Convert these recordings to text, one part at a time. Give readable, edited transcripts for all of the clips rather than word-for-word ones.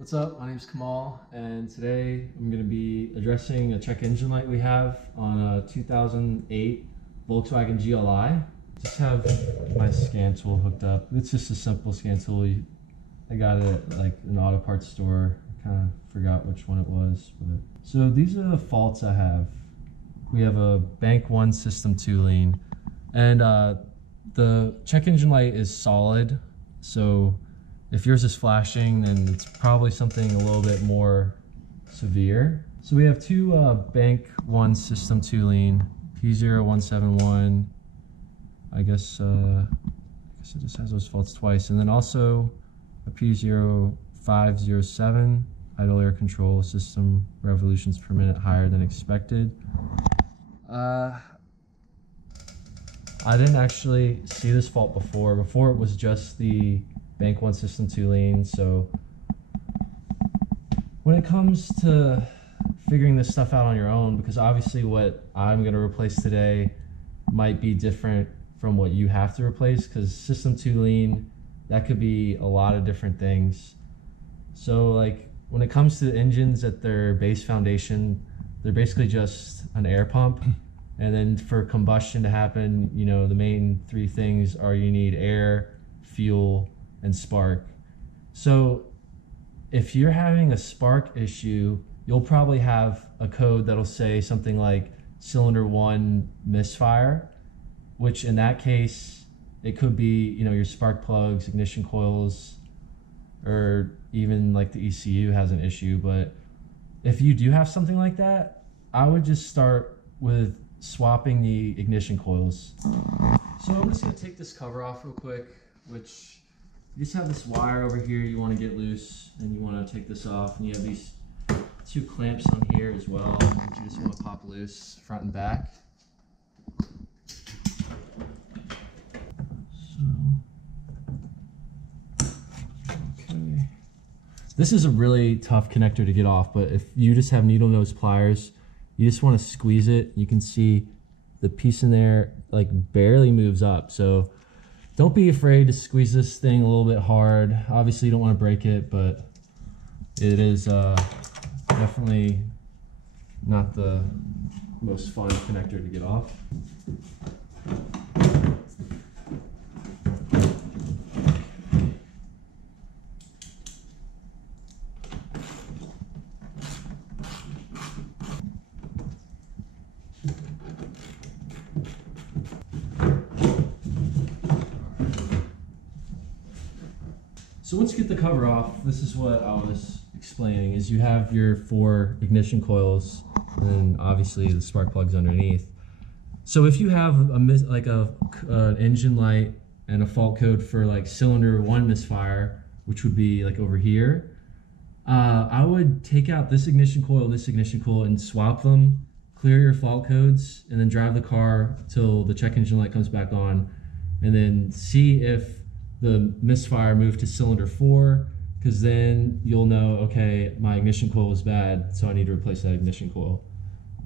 What's up? My name's Kamal, and today I'm going to be addressing a check engine light we have on a 2008 Volkswagen GLI. Just have my scan tool hooked up. It's just a simple scan tool. I got it at like an auto parts store. I kind of forgot which one it was. So these are the faults I have. We have a bank 1 system 2 lean, and the check engine light is solid. So if yours is flashing, then it's probably something a little bit more severe. So we have two bank 1 system 2 lean, P0171. I guess it just has those faults twice. And then also a P0507, idle air control system revolutions per minute higher than expected. I didn't actually see this fault before. Before it was just the bank 1 system 2 lean. So when it comes to figuring this stuff out on your own, because obviously what I'm going to replace today might be different from what you have to replace, because system 2 lean, that could be a lot of different things. So like when it comes to engines at their base foundation, they're basically just an air pump. And then for combustion to happen, you know, the main three things are you need air, fuel, and spark. So if you're having a spark issue, you'll probably have a code that'll say something like cylinder 1 misfire, which in that case, it could be, you know, your spark plugs, ignition coils, or even like the ECU has an issue. But if you do have something like that, I would just start with swapping the ignition coils. So I'm just gonna take this cover off real quick, which you just have this wire over here you want to get loose, and you want to take this off, and you have these two clamps on here as well, which you just want to pop loose front and back. Okay. This is a really tough connector to get off, but if you just have needle nose pliers, you just want to squeeze it. You can see the piece in there like barely moves up. So don't be afraid to squeeze this thing a little bit hard. Obviously you don't want to break it, but it is definitely not the most fun connector to get off. So once you get the cover off, this is what I was explaining, is you have your 4 ignition coils and obviously the spark plugs underneath. So if you have an engine light and a fault code for like cylinder 1 misfire, which would be like over here, I would take out this ignition coil and swap them, clear your fault codes, and then drive the car till the check engine light comes back on, and then see if the misfire moved to cylinder 4, because then you'll know, okay, my ignition coil was bad, so I need to replace that ignition coil.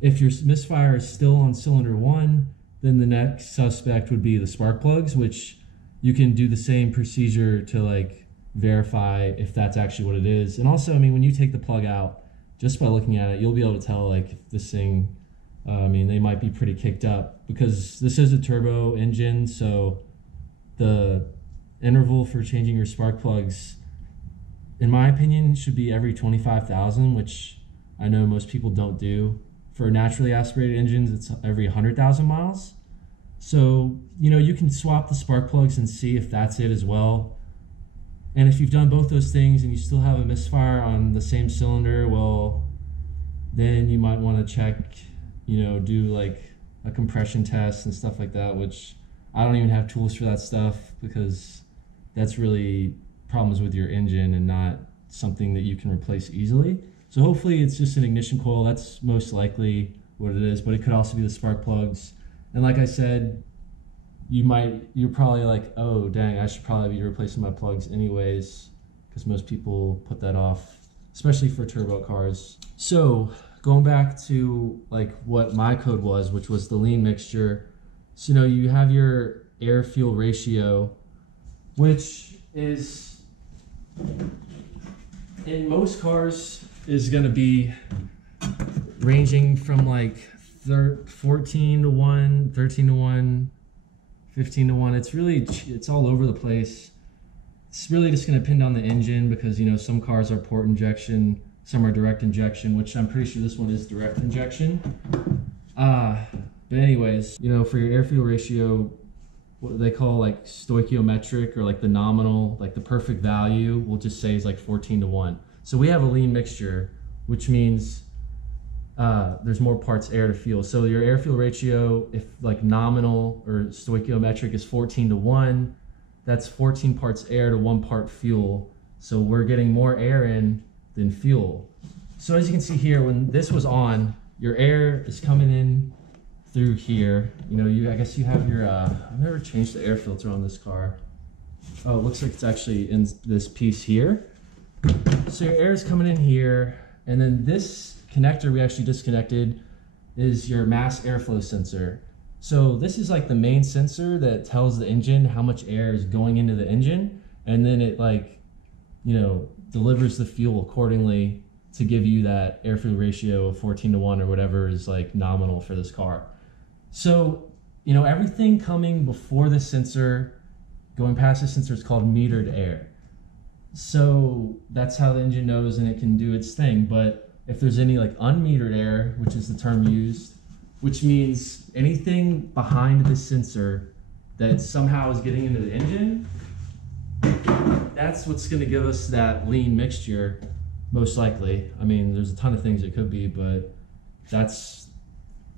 If your misfire is still on cylinder 1, then the next suspect would be the spark plugs, which you can do the same procedure to like verify if that's actually what it is. And also, I mean, when you take the plug out, just by looking at it, you'll be able to tell like if this thing, I mean, they might be pretty kicked up, because this is a turbo engine, so the interval for changing your spark plugs, in my opinion, should be every 25,000, which I know most people don't do. For naturally aspirated engines, it's every 100,000 miles. So, you know, you can swap the spark plugs and see if that's it as well. And if you've done both those things and you still have a misfire on the same cylinder, well, then you might want to check, you know, do like a compression test and stuff like that, which I don't even have tools for that stuff, because that's really problems with your engine and not something that you can replace easily. So hopefully it's just an ignition coil. That's most likely what it is, but it could also be the spark plugs. And like I said, you're probably like, oh dang, I should probably be replacing my plugs anyways, because most people put that off, especially for turbo cars. So going back to like what my code was, which was the lean mixture. So, you know, you have your air fuel ratio, which is in most cars is going to be ranging from like 14 to 1, 13 to 1, 15 to 1. It's all over the place. It's really just going to depend on the engine because, you know, some cars are port injection, some are direct injection, which I'm pretty sure this one is direct injection. But anyways, you know, for your air-fuel ratio, what they call like stoichiometric, or like the nominal, like the perfect value, we'll just say is like 14 to 1. So we have a lean mixture, which means there's more parts air to fuel. So your air-fuel ratio, if like nominal or stoichiometric is 14 to 1, that's 14 parts air to 1 part fuel. So we're getting more air in than fuel. So as you can see here, when this was on, your air is coming in through here. You know, I guess you have your, I've never changed the air filter on this car. Oh, it looks like it's actually in this piece here. So your air is coming in here, and then this connector we actually disconnected is your mass airflow sensor. So this is like the main sensor that tells the engine how much air is going into the engine, and then it, like, you know, delivers the fuel accordingly to give you that air-fuel ratio of 14 to 1 or whatever is like nominal for this car. So, you know, everything coming before the sensor, going past the sensor, is called metered air. So that's how the engine knows and it can do its thing. But if there's any like unmetered air, which is the term used, which means anything behind the sensor that somehow is getting into the engine, that's what's going to give us that lean mixture, most likely. I mean, there's a ton of things it could be, but that's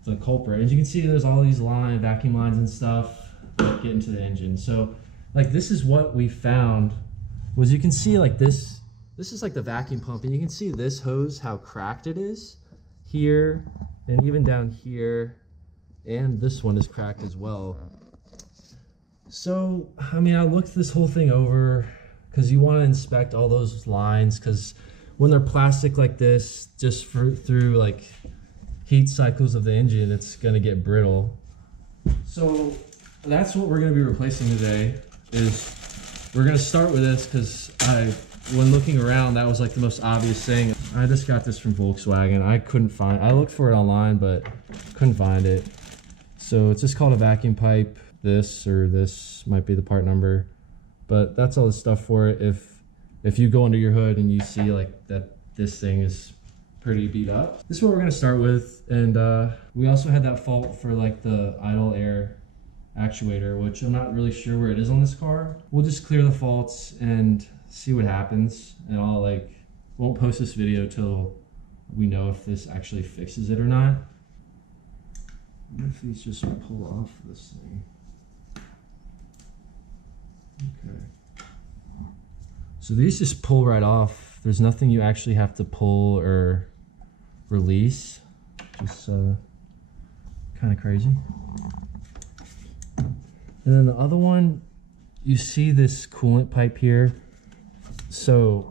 the culprit. As you can see, there's all these vacuum lines and stuff that get into the engine. So like, this is what we found. Was, you can see like this is like the vacuum pump, and you can see this hose, how cracked it is here, and even down here, and this one is cracked as well. So, I mean, I looked this whole thing over because you want to inspect all those lines, because when they're plastic like this, just through like heat cycles of the engine, it's going to get brittle. So that's what we're going to be replacing today. Is we're going to start with this because when looking around, that was like the most obvious thing. I just got this from Volkswagen. I looked for it online, but couldn't find it. So it's just called a vacuum pipe. This might be the part number, but that's all the stuff for it. If you go under your hood and you see like that this thing is pretty beat up. This is what we're going to start with. And we also had that fault for like the idle air actuator, which I'm not really sure where it is on this car. We'll just clear the faults and see what happens, and I'll won't post this video till we know if this actually fixes it or not. What if these just pull off this thing? Okay, so these just pull right off. There's nothing you actually have to pull or release. Just kind of crazy. And then the other one, you see this coolant pipe here. So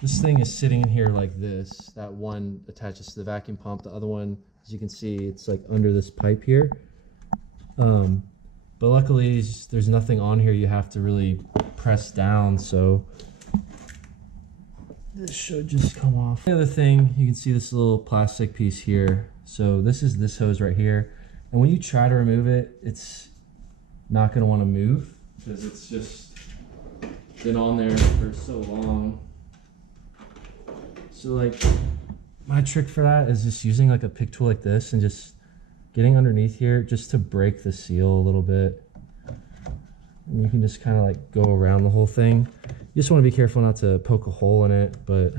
this thing is sitting in here like this. That one attaches to the vacuum pump. The other one, as you can see, it's like under this pipe here. But luckily there's nothing on here you have to really press down, so this should just come off. The other thing, you can see this little plastic piece here. So this is this hose right here. And when you try to remove it, it's not going to want to move because it's just been on there for so long. So like, my trick for that is just using like a pick tool like this and just getting underneath here just to break the seal a little bit. And you can just kind of like go around the whole thing. You just want to be careful not to poke a hole in it, but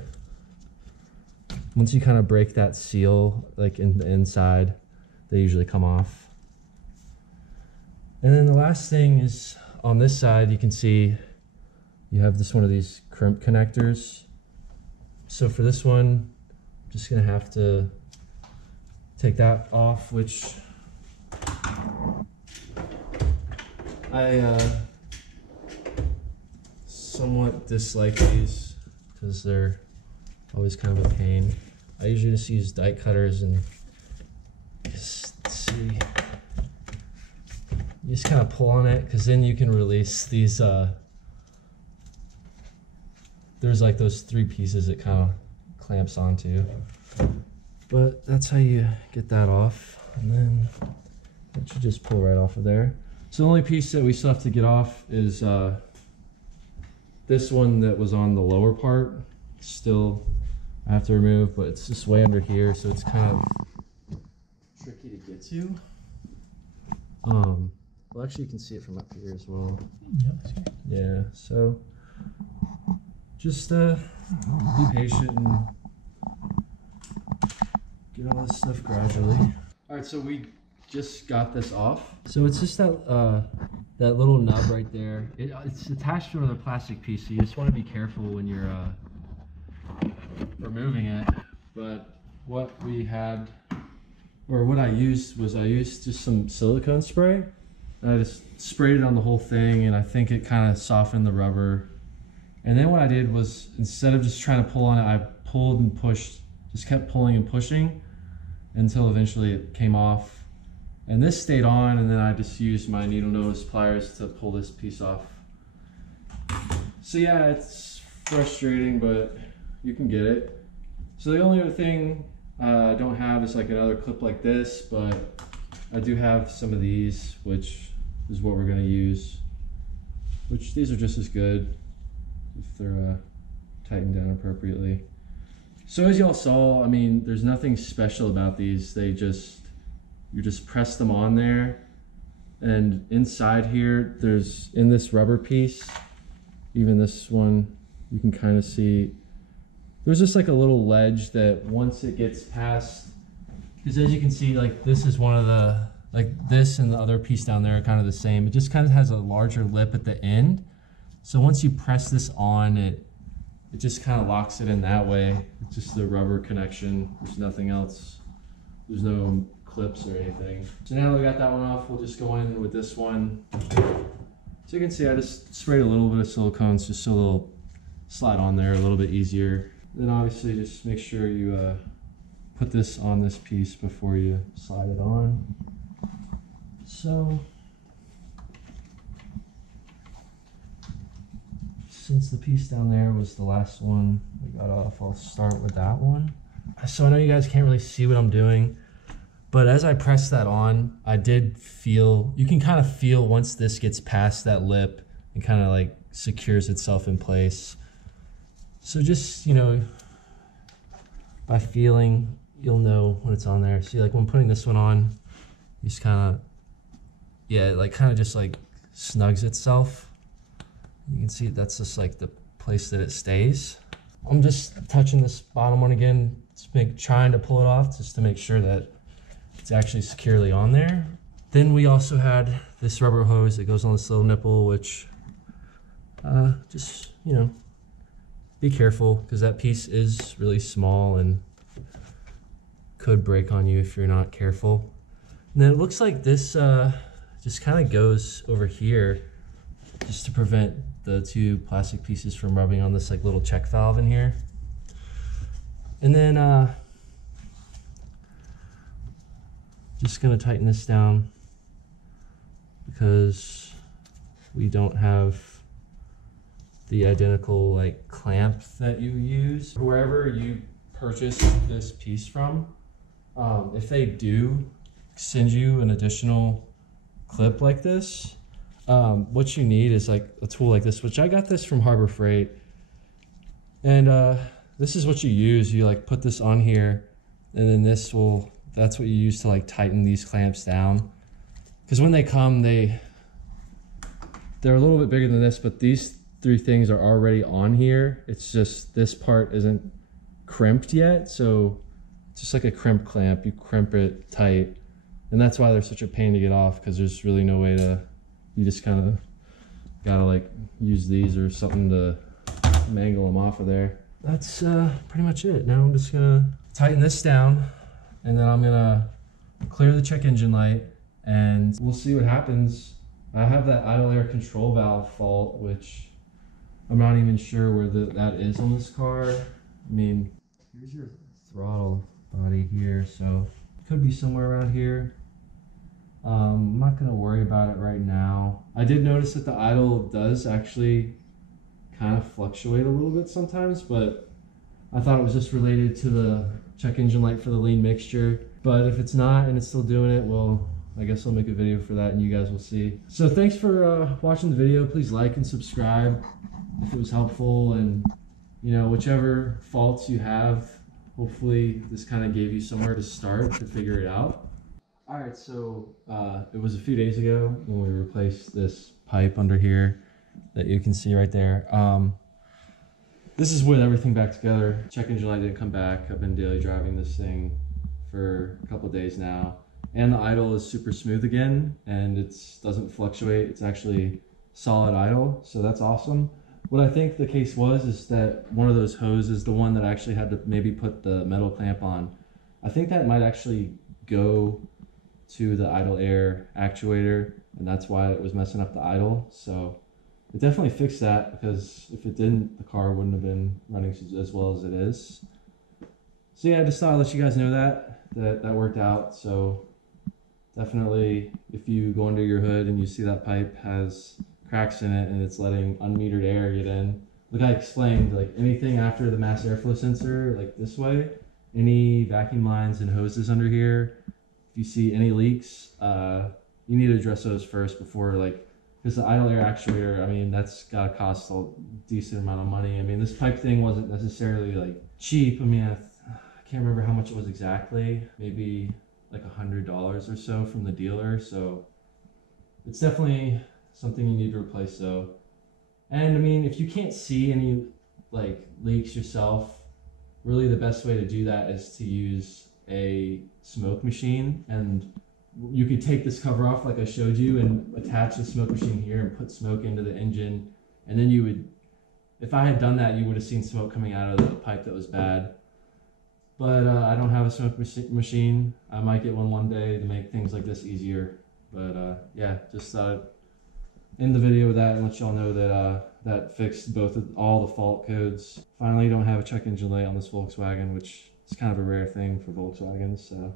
once you kind of break that seal like in the inside, they usually come off. And then the last thing is on this side, you can see you have one of these crimp connectors. So for this one, I'm just gonna have to take that off, which I somewhat dislike these because they're always kind of a pain. I usually just use die cutters and just see. You just kind of pull on it because then you can release these there's like those 3 pieces it kind of clamps onto. But that's how you get that off, and then that should just pull right off of there. So the only piece that we still have to get off is this one that was on the lower part. Still I have to remove, but it's just way under here, so it's kind of tricky to get to. Well, actually you can see it from up here as well. Yeah, so just be patient and get all this stuff gradually. All right, so we just got this off. So it's just that that little nub right there. It's attached to another plastic piece, so you just want to be careful when you're removing it. But what we had, or what I used just some silicone spray. I just sprayed it on the whole thing, and I think it kind of softened the rubber. And then what I did was, instead of just trying to pull on it, I pulled and pushed, just kept pulling and pushing until eventually it came off. And this stayed on, and then I just used my needle nose pliers to pull this piece off. So yeah, it's frustrating, but you can get it. So the only other thing I don't have is like another clip like this, but I do have some of these, which is what we're going to use, which these are just as good if they're tightened down appropriately. So as y'all saw, I mean, there's nothing special about these. You just press them on there, and inside here, in this rubber piece, even this one, you can kind of see, there's just like a little ledge that once it gets past, because as you can see, like this is one of the, like this and the other piece down there are kind of the same. It just kind of has a larger lip at the end. So once you press this on, it just kind of locks it in that way. It's just the rubber connection. There's nothing else. There's no clips or anything. So now that we got that one off, we'll just go in with this one. So you can see I just sprayed a little bit of silicones just so it'll slide on there a little bit easier. Then obviously just make sure you put this on this piece before you slide it on. So since the piece down there was the last one we got off, I'll start with that one. So I know you guys can't really see what I'm doing, but as I press that on, I did feel, you can kind of feel once this gets past that lip and kind of like secures itself in place. So just, you know, by feeling, you'll know when it's on there. See, like when putting this one on, you just kind of, yeah, like kind of just like snugs itself. You can see that's just like the place that it stays. I'm just touching this bottom one again, trying to pull it off just to make sure that it's actually securely on there. Then we also had this rubber hose that goes on this little nipple, which just, you know, be careful because that piece is really small and could break on you if you're not careful. And then it looks like this just kind of goes over here just to prevent the 2 plastic pieces from rubbing on this like little check valve in here. And then just gonna tighten this down because we don't have the identical like clamp that you use. Wherever you purchase this piece from, if they do send you an additional clip like this, what you need is like a tool like this, which I got this from Harbor Freight. And this is what you use. You like put this on here, and then that's what you use to like tighten these clamps down. Because when they come, they're a little bit bigger than this, but these 3 things are already on here. It's just this part isn't crimped yet, so it's just like a crimp clamp. You crimp it tight, and that's why they're such a pain to get off, because there's really no way to, you just kind of gotta like use these or something to mangle them off of there. That's pretty much it. Now I'm just gonna tighten this down, and then I'm gonna clear the check engine light, and we'll see what happens. I have that idle air control valve fault, which I'm not even sure where that is on this car. I mean, here's your throttle body here, so it could be somewhere around here. I'm not gonna worry about it right now. I did notice that the idle does actually kind of fluctuate a little bit sometimes, but I thought it was just related to the check engine light for the lean mixture. But if it's not and it's still doing it, well, I guess I'll make a video for that and you guys will see. So thanks for watching the video. Please like and subscribe if it was helpful, and you know, whichever faults you have, hopefully this kind of gave you somewhere to start to figure it out. All right, so it was a few days ago when we replaced this pipe under here that you can see right there. This is with everything back together. Check engine light didn't come back. I've been daily driving this thing for a couple of days now, and the idle is super smooth again, and it doesn't fluctuate. It's actually solid idle, so that's awesome. What I think the case was is that one of those hoses, the one that I actually had to maybe put the metal clamp on, I think that might actually go to the idle air actuator, and that's why it was messing up the idle. So it definitely fixed that, because if it didn't, the car wouldn't have been running as well as it is. So yeah, I just thought I'd let you guys know that worked out. So definitely, if you go under your hood and you see that pipe has cracks in it and it's letting unmetered air get in, like I explained, like anything after the mass airflow sensor, like this way, any vacuum lines and hoses under here, if you see any leaks, you need to address those first before, like, because the idle air actuator, I mean, that's got to cost a decent amount of money. I mean, this pipe thing wasn't necessarily like cheap. I mean, I can't remember how much it was exactly, maybe like $100 or so from the dealer. So it's definitely something you need to replace though. And I mean, if you can't see any like leaks yourself, really the best way to do that is to use a smoke machine, and you could take this cover off like I showed you and attach the smoke machine here and put smoke into the engine, and then you would, if I had done that, you would have seen smoke coming out of the pipe that was bad. But I don't have a smoke machine. I might get one day to make things like this easier. But yeah, just thought I'd end the video with that and let y'all know that that fixed all the fault codes. Finally, don't have a check engine light on this Volkswagen, which is kind of a rare thing for Volkswagens. So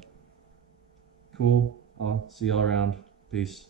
cool. I'll see y'all around. Peace.